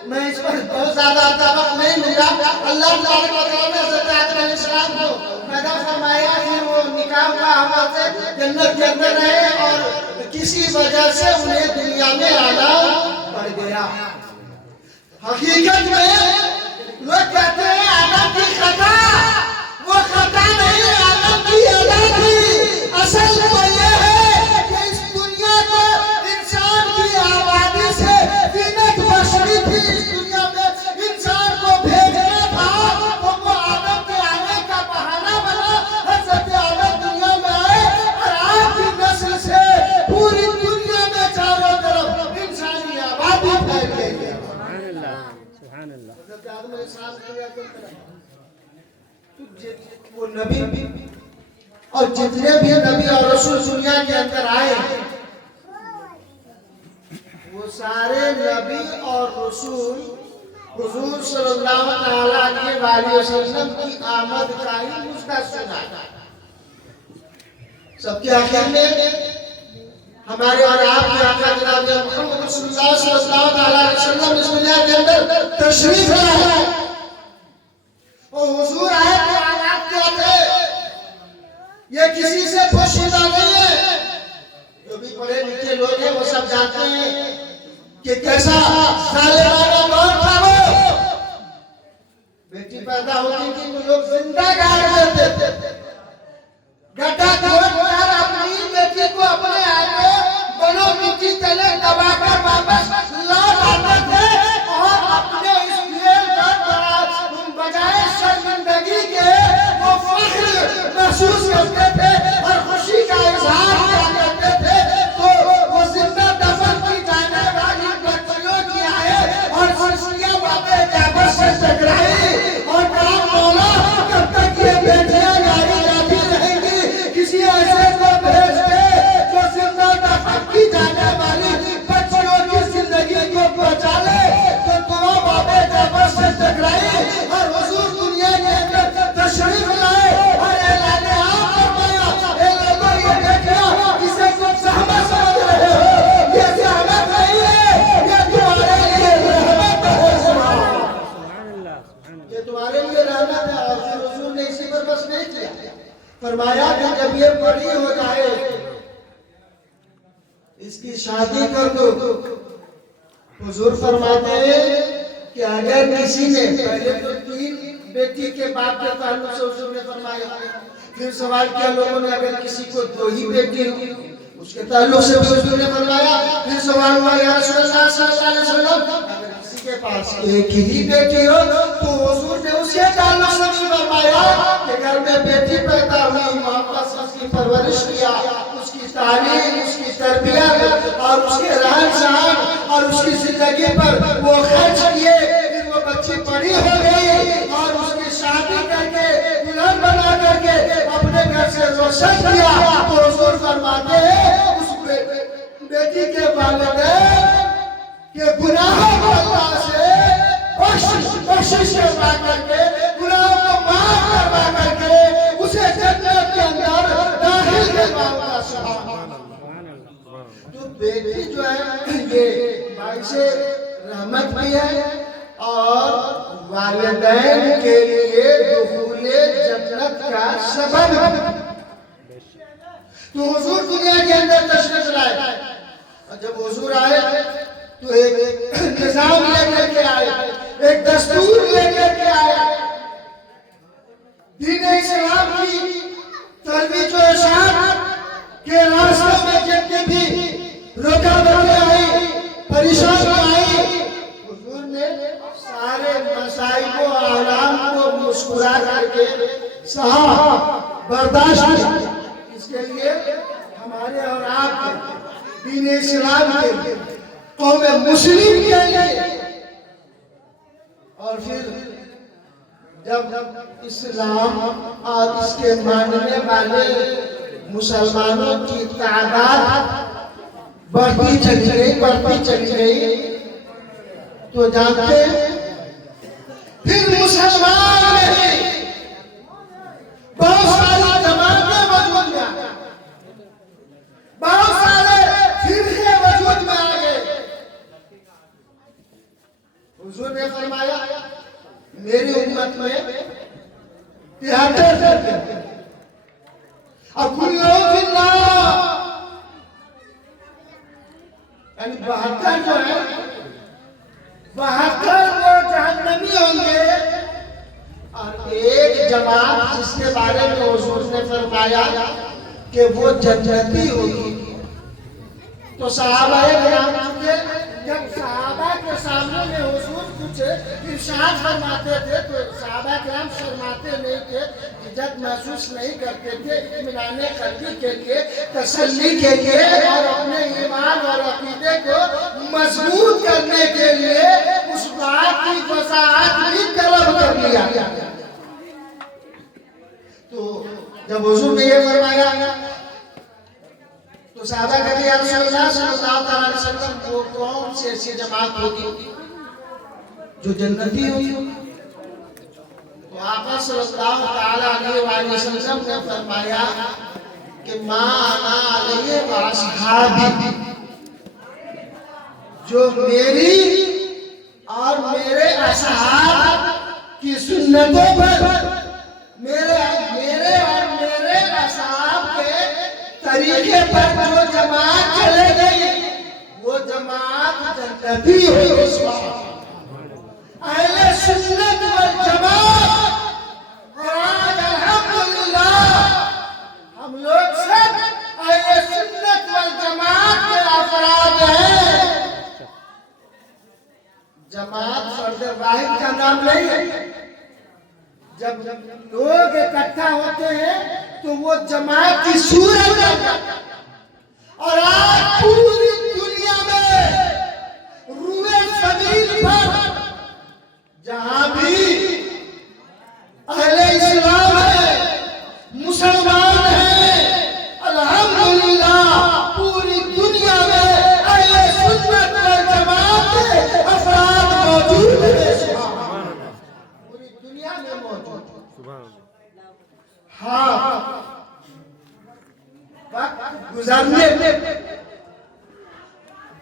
मैं इस पर बहुत ज्यादा वक्त नहीं लूंगा। अल्लाह तबारक व तआला ने हजरत आदम अलैहिस्सलाम को पैदा फरमाया, फिर वो निकाह हुआ, हवा से जन्नत के अंदर रहे और किसी वजह से उन्हें दुनिया में आना पड़ गया। हकीकत में लोग कहते हैं आदम की खता, वो खता नहीं, आदम की अदा थी। असल तो ये है कि इस दुनिया को इंसान की आबादी से जीनत बशरी थी। इस दुनिया में इंसान को भेजना था तो वो आदम के आने का बहाना बना। हज़रत आदम दुनिया में आए और आपकी नस्ल से पूरी दुनिया में चारों तरफ इंसानी आबादी फैल गई। वो नबी और जितने भी नबी और रसूल दुनिया के अंदर आए वो सारे नबी और रसूल हुजूर सल्लल्लाहु अलैहि वसल्लम की आमद का ही नुस्खा सुना। सबके आखिर में हमारे और आपके आका जनाब मोहम्मद रसूलुल्लाह सल्लल्लाहु अलैहि वसल्लम इस दुनिया के अंदर तशरीफ लाए। और हुजूर आए तो आयात क्या थे ये किसी से पोशीदा नहीं है। जो भी पढ़े लिखे लोग हैं वो सब जानते हैं कि कैसा सालेहाना दौर था। वो बेटी पैदा होती थी तो लोग जिंदा गाड़ देते थे, गड्ढा खोदकर अपनी बेटी को अपने आगे बनो मिट्टी तले दबाकर वापस लौट आते थे और अपने इस खेल का बजाय शर्मिंदगी के वो फख्र महसूस करते थे और खुशी का इजहार किया करते थे। तो वो जिंदा दफन की जाने वाली बच्चियों की आए और फरिश्तियां बाबे जाबर से टकराई और कहा मौला कब तक ये बेटियां गाड़ी जाती रहेंगी, किसी ऐसे को भेज दे जो जिंदा दफन की जाने वाली बच्चियों की जिंदगी को बचा ले। तो दुआ बाबे जाबर से टकराई और हुजूर दुनिया के अंदर तशरीफ लाए और ऐलान आम फरमाया, ए लोगों ये देखिए इसे तुम सहमत समझ रहे हो, ये सहमत नहीं है, ये तुम्हारे लिए रहमत है। सुभान अल्लाह, ये तुम्हारे लिए रहमत है। और फिर हुजूर ने इसी पर बस नहीं किया, फरमाया कि जब ये बड़ी हो जाए इसकी शादी कर दो। हुजूर फरमाते हैं कि अगर किसी ने पहले तो 3 बेटी के बाप के ताल्लुक से हुजूर ने फरमाया, फिर सवाल किया लोगों ने अगर किसी को 2 ही बेटी हो उसके ताल्लुक से हुजूर ने फरमाया, फिर सवाल हुआ या रसूलुल्लाह सल्लल्लाहु अलैहि वसल्लम अगर किसी के पास एक ही बेटी हो तो हुजूर ने उसके ताल्लुक से भी फरमाया कि घर में बेटी पैदा हुई, वापस उसकी परवरिश किया, उसकी तालीम, उसकी तरबियत और उसके रहन सहन और उसकी जिंदगी पर वो खर्च किए। फिर वो बच्ची बड़ी हो गई और उसकी शादी करके दुल्हन बना करके अपने घर से रोशन किया। तो हुजूर फरमाते हैं उस बेटी के वालिदैन के गुनाहों को अल्लाह से बख्शिश करवा करके गुनाहों को माफ करवा करके उसे जन्नत के अंदर दाखिल करवाऊंगा। सुभान अल्लाह। तो बेटी जो है ये बाइसे रहमत भी है और वालिदैन के लिए दुखूले जन्नत का सबब है। तो हुजूर दुनिया के अंदर तशरीफ लाए और जब हुजूर आए तो एक निजाम लेकर के आए, एक दस्तूर लेकर के आए। दीन इस्लाम की तरवीज और इरशाद के रास्ते में जितनी भी रुकावटें आई, परेशानी आई, हुजूर ने सारे मसाइब को आराम को मुस्कुरा करके सहा, बर्दाश्त किया। इसके लिए हमारे और आपके दीन इस्लाम के कौम मुस्लिम के लिए। और फिर जब इस्लाम और इसके मानने वाले मुसलमानों की तादाद बढ़ती चली गई तो जानते फिर मुसलमान नहीं बहुत सारी जमातें वजूद में आ गई, बहुत सारे फिरके वजूद में आ गए। हुजूर ने फरमाया मेरी उम्मत में 73 फिरके, अब यानी 72 जो है 72 वो जहन्नमी होंगे और एक जमात जिसके बारे में हुजूर ने फरमाया कि वो जन्नती होगी। तो सहाबाए किराम चुके जब सहाबा के सामने में हुजूर कुछ इरशाद फरमाते थे तो सहाबा किराम शर्माते नहीं थे, इज्जत महसूस नहीं करते थे, इत्मीनाने कल्बी के लिए, तसल्ली के लिए और अपने ईमान और अकीदे को मजबूत करने के लिए उस बात की वजाहत भी तलब कर लिया। तो जब हुजूर ने ये फरमाया तो साहबा कहते या रसूलुल्लाह सल्लल्लाहु अलैहि वसल्लम वो कौन सी ऐसी जमात होगी जो जन्नती होगी? तो आका सल्लल्लाहु अलैहि वसल्लम ने फरमाया कि मा अना अलैहि व असहाबी, जो मेरी और मेरे असहाब की सुन्नतों पर मेरे और मेरे असहाब के तरीके पर जो जमात चले गई वो जमात जन्नती होगी। अहले सुन्नत वल जमात, और आज अल्हम्दुलिल्लाह हम लोग सब अहले सुन्नत वल जमात के अफराद हैं। जमात फर्द वाहिद का नाम नहीं है। जब लोग इकट्ठा होते हैं तो वो जमात की सूरत है। और आज पूरी दुनिया में रूए ज़मीन पर जहां भी अहले इस्लाम है, मुसलमान है, अल्हम्दुलिल्लाह पूरी दुनिया में अहले सुन्नत वल जमात के अफराद मौजूद हैं। पूरी दुनिया में मौजूद। हाँ, वक्त गुजरने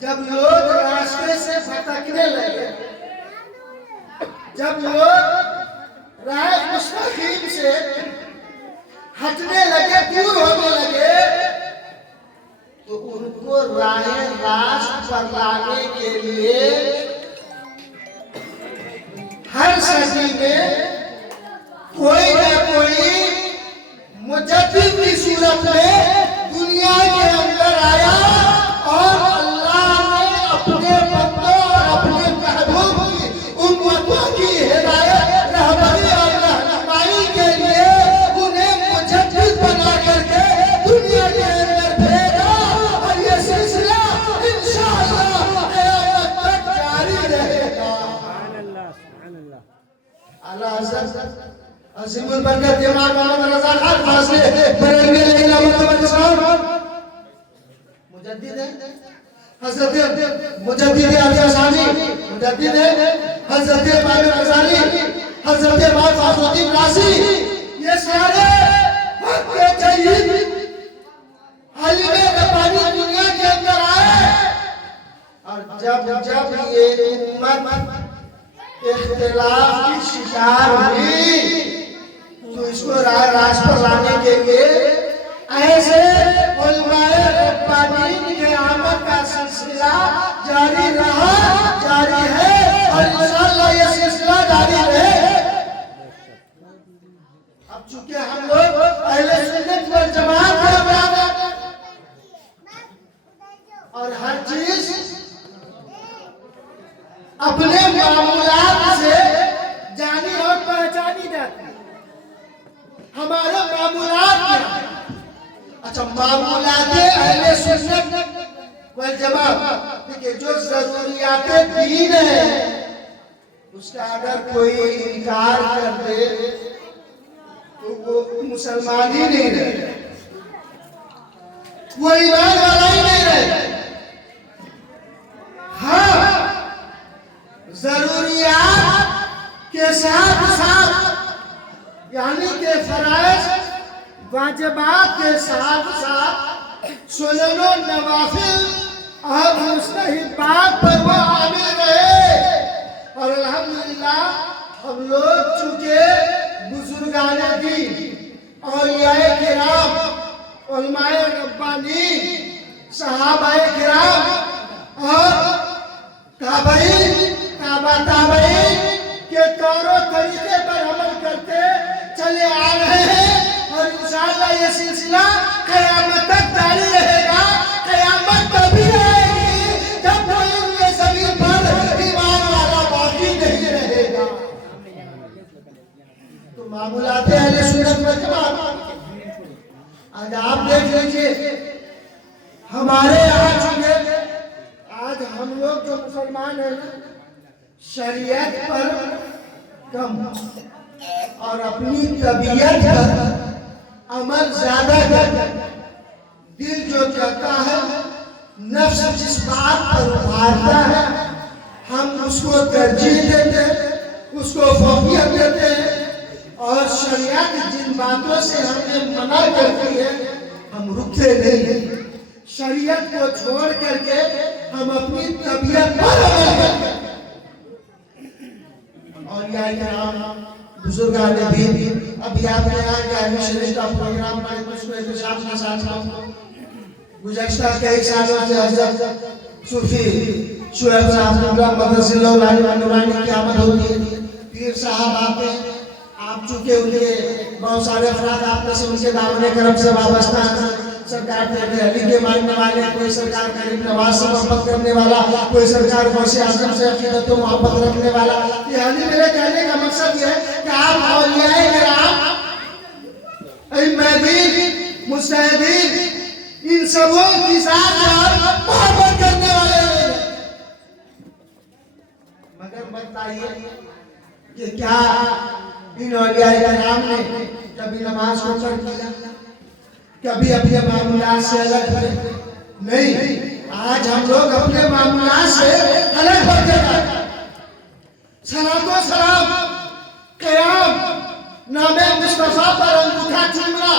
जब लोग रास्ते से भटकने लगे, जब लोग राह मुस्तकीम से हटने लगे, दूर होने लगे, तो उनको राह रास्त पर लाने के लिए हर सदी में कोई न कोई मुजद्दिद की सूरत में दुनिया के अंदर आया और अल्लाह ने अपने बंदों और अपने महबूब की उम्मतों की हिदायत, रहबरी और रहनुमाई के लिए उन्हें मुजद्दिद बना करके दुनिया के अंदर भेजा। और ये सिलसिला इंशाअल्लाह क़यामत तक जारी रहेगा। अल्लाह हज़रत अज़ीमुल बरकत इमाम मोहम्मद रज़ा खान फाज़ली बरेलवी अलैहि सलाम मुजद्दिद है, हज़रत मुजद्दिद अल-ग़ज़ाली मुजद्दिद है, हज़रत इमाम गज़ाली, हज़रत इमाम फ़खरुद्दीन राज़ी, ये सारे वक्त के जय्यद आलिम रब्बानी दुनिया के अंदर आए। और जब ये उम्मत इख्तिलाफ की शिकार हुई तो इसको राह पर लाने के लिए ऐसे उलमाए रब्बानीन के आमद का सिलसिला जारी रहा, जारी है और इंशाअल्लाह ये सिलसिला जारी रहे। अब चूंकि हम लोग अहले सुन्नत वल जमात के अफराद हैं और हर चीज अपने मामूलात से जानी और पहचानी जाती है। हमारे मामूलात क्या है? अच्छा, मामूलात अहले सुन्नत वल जमात, देखिए जो जरूरियात दीन है उसका अगर कोई इनकार कर दे तो वो मुसलमान ही नहीं रहे, वो ईमान वाला ही नहीं रहे। हाँ, जरूरियात के साथ साथ यानी के फराइज वाजिबात के साथ साथ सुन्नत नवाफिल और मुस्तहिबात पर वो आमिल रहे। और अल्हम्दुलिल्लाह हम लोग चूंकि बुजुर्गाने दीन औलियाए किराम उलमाए रब्बानी सहाबाए किराम और ताबईन के तौर तरीके पर अमल करते चले आ रहे हैं और इंशाअल्लाह ये सिलसिला क़यामत तक जारी रहेगा। क़यामत तभी आएगी जब कोई ये ज़मीन पर ईमान वाला बाकी नहीं रहेगा। तो मामूलात अहले सुन्नत वल जमात, आज आप देख लीजिए हमारे यहाँ चुके आज हम लोग जो मुसलमान हैं ना, शरीयत पर कम और अपनी तबीयत पर अमल ज्यादा कर, दिल जो कहता है, नफ्स जिस बात पर उभारता है हम उसको तरजीह देते, उसको फौकियत देते हैं। और शरीयत जिन बातों से हमें मना करती है हम रुकते नहीं हैं। शरीयत को छोड़ करके हम अपनी तबीयत पर अमल करते हैं। और यहाँ बुजुर्गाने दीन, अभी आपके यहाँ ग्यारहवीं शरीफ का प्रोग्राम गुज़श्ता कई सालों से हज़रत सूफी शुएब साहब नूरानी की आमद होती है, पीर साहब आते हैं। आप चूंकि उनके बहुत सारे अफराद आपने से उनके दामने करम से वाबस्ता हैं, सरकार अली के मानने वाले, कोई सरकार गरीब नवाज से मोहब्बत करने वाला, कोई सरकार गौसे आजम से अकीदत और मोहब्बत रखने वाला। यानी मेरे कहने का मकसद ये है कि आप औलियाए किराम, इमामीन, मुस्तहिदीन, इन सबों की साथ मोहब्बत करने वाले हैं। मगर बताइए कि क्या इन औलियाए किराम ने कभी नमाज को तर्क किया, कभी अपने मामूलात से अलग हुए? नहीं, आज हम लोग अपने मामूलात से अलग होते हैं। सलातो सलाम, क़याम, नामे मुस्तफा पर अंगूठा चूमना,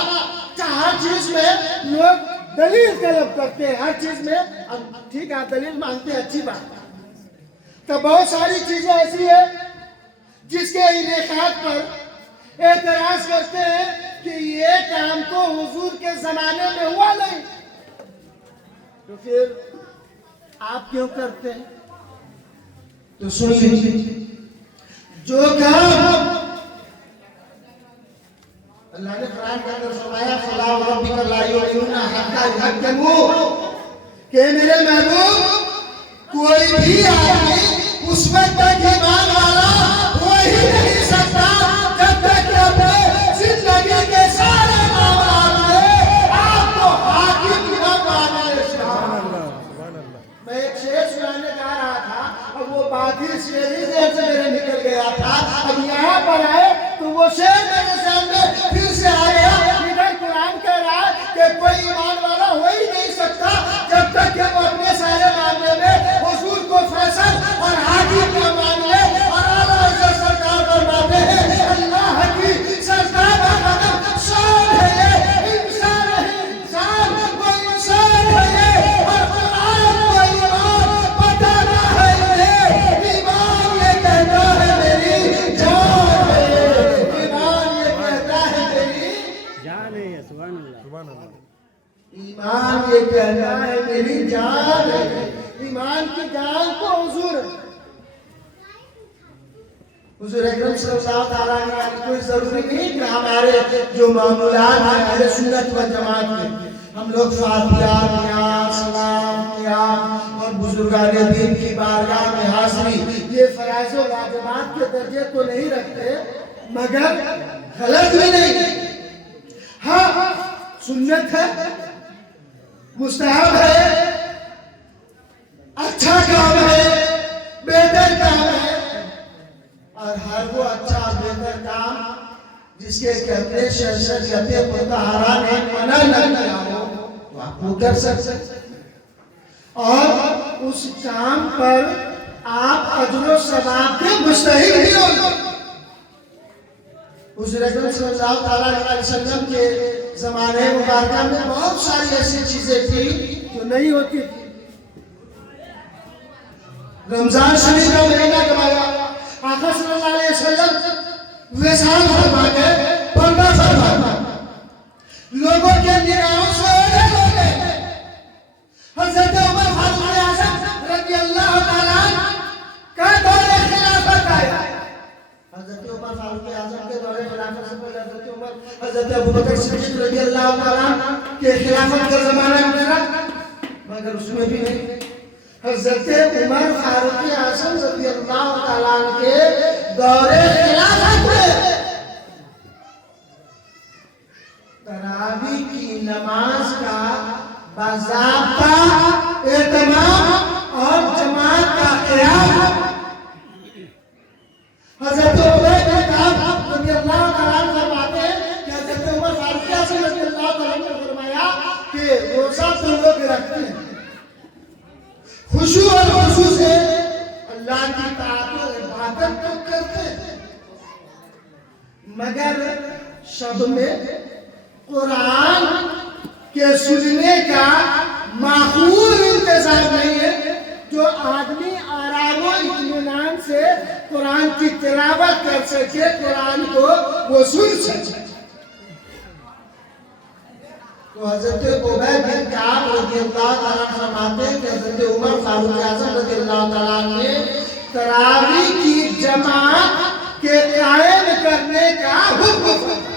हर चीज में लोग दलील तलब करते हैं। हर चीज में ठीक है, दलील मांगते हैं, अच्छी बात। तो बहुत सारी चीजें ऐसी है जिसके इनेकाद पर एतराज करते हैं कि ये काम तो हुजूर के जमाने में हुआ नहीं, तो फिर आप क्यों करते हैं? तो सुन लीजिए, जो काम अल्लाह ने कुरान के अंदर फरमाया, फला रब्बिका ला युमिनूना हत्ता युहक्किमू, कि मेरे महबूब कोई भी आदमी उस वक्त तक ईमान वाला हो ही नहीं सकता जब तक अपने जिंदगी के सारे मामलात में आपको हाकिम न माने। मैं एक शेर सुनाने जा रहा था और वो बात ही शेर ही से मेरे निकल गया था। अब यहाँ पर आए तो वो शेर मेरे सामने फिर से आ गया। इधर कुरान कह रहा है कि कोई ईमान वाला हो ही नहीं सकता जब तक कि वो अपने सारे मामले में हुजूर को फैसल और हाकिम न मान ले। और आला इज्जत सरकार फरमाते हैं, अल्लाह की सरकार का कदम शान है ये, इंसान नहीं इंसान, वो इंसान है ये। और कुरान को ईमान बताना है इन्हें, ईमान ये कहता है मेरी जान है, ईमान ये कहता है मेरी सुभान अल्लाह। ईमान ये कहना है मेरी जान है। ईमान की जान को हुजूर अकरम सल्लल्लाहु अलैहि वसल्लम, कोई जरूरी नहीं कि हमारे जो मामूलात हैं अहले सुन्नत व जमात में हम लोग फातिहा, नियाज़, सलाम, क़याम और बुजुर्गाने दीन की बारगाह में हाज़िरी, ये फराइज़ व वाजिबात के दर्जे तो नहीं रखते, मगर गलत भी नहीं। हाँ, सुन्नत है, मुस्तहब है, जिसके करने से शरीयत मुतहरा ने मना न किया हो तो आप वो कर सकते और उस काम पर आप अजर व सवाब के मुस्तहिक भी होंगे। हुज़ूर अकरम सल्लल्लाहु अलैहि वसल्लम के ज़माने मुबारक में बहुत सारी ऐसी चीजें थी जो नहीं होती थी। रमजान शरीफ का महीना जब आया, आका सल्लल्लाहु अलैहि वसल्लम विशाल फरमा के पर्दा फरमा, लोगों के निगाहों से ओझल हो गए। हज़रत उमर फारूक आज़म रज़ियल्लाहु ताला का दौरे खिलाफत आया। हज़रत उमर फारूक आज़म के दौरे खिलाफत से पहले हज़रत अबू बकर सिद्दीक़ रज़ियल्लाहु ताला के खिलाफत का ज़माना गुज़रा, मगर उसमें भी नहीं। हज़रत उमर फारूक आज़म रज़ियल्लाहु ताला के दौरे खिलाफत में तरावी की नमाज का बाज़ाब्ता एहतमाम और जमात का क़याम हज़रत उमर के काम रज़ियल्लाहु ताला फरमाते हैं कि हज़रत उमर फारूक आज़म रज़ियल्लाहु ताला ने फरमाया कि रोज़ा तुम लोग रखते हैं, खुशू और खुशू से अल्लाह की ताअत और इबादत तो करते हैं, मगर शब में कुरान के सुनने का माकूल इंतजाम नहीं है जो आदमी आराम और इत्मीनान से कुरान की तिलावत कर सके, कुरान को वो सुन सके। तो हज़रत उबैद बिन काब रज़ियल्लाहु ताला फरमाते हैं कि हज़रत उमर फारूक आज़म रज़ियल्लाहु ताला ने तरावी की जमात के कायम करने का हुक्म फरमाया।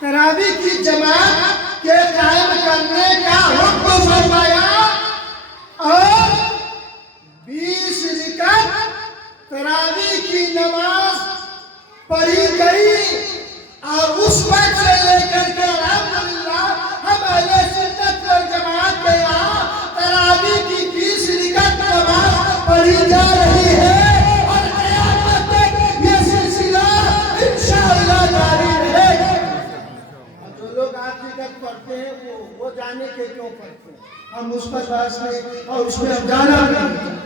तरावी की जमात के कायम करने का हुक्म फरमाया और 20 रकात तरावी की नमाज पढ़ी गई और उस वक्त से लेकर के अल्हम्दुलिल्लाह हम अहले सुन्नत वल जमात के यहाँ तरावी की 20 रकात नमाज पढ़ी जा रही है और क़यामत तक ये सिलसिला इंशाअल्लाह जारी रहेगा। जो लोग 8 रकात पढ़ते हैं वो जाने के क्यों पढ़ते हैं, हम उस पर बहस नहीं और उसमें हम जाना नहीं।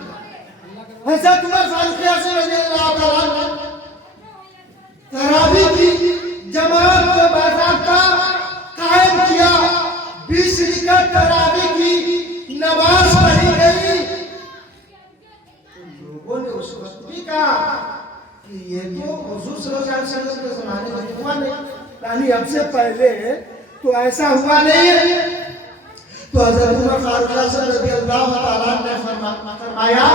हज़रत उमर फारूक आज़म रज़ियल्लाहु ताला तरावी की जमात को बाज़ाब्ता कायम किया, 20 रकात तरावी की नमाज पढ़ी गई। तो लोगों ने उस वक्त भी कहा कि ये तो हुज़ूर सल्लल्लाहु अलैहि वसल्लम के ज़माने में हुआ नहीं, यानी हमसे पहले तो ऐसा हुआ नहीं है। तो हज़रत उमर फारूक आज़म रज़ियल्लाहु ताला ने फरमाया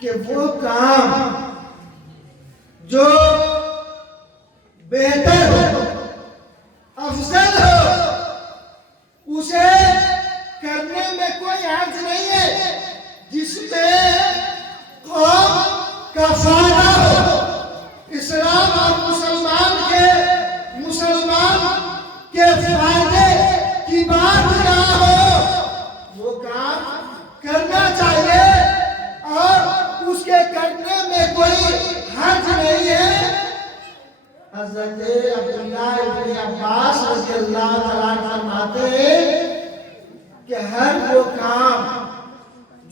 कि वो काम जो बेहतर हो, अफजल हो, उसे करने में कोई हर्ज नहीं है जिसमें कौम का फायदा हो, इस्लाम और मुसलमान के फायदे की बात ना हो, वो काम करना चाहिए और उसके करने में कोई हर्ज नहीं है। हज़रत अब्दुल्लाह इब्न अब्बास रज़ियल्लाहु ताला फरमाते हैं कि हर वो काम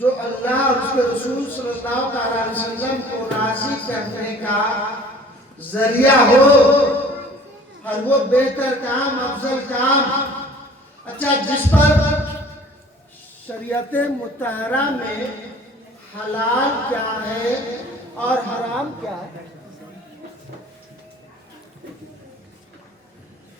जो अल्लाह और उसके रसूल सल्लल्लाहु अलैहि वसल्लम को राज़ी करने का जरिया हो, हर वो बेहतर काम, अफजल काम, अच्छा जिस पर शरीयत मुतहरा में हलाल क्या है और हराम क्या है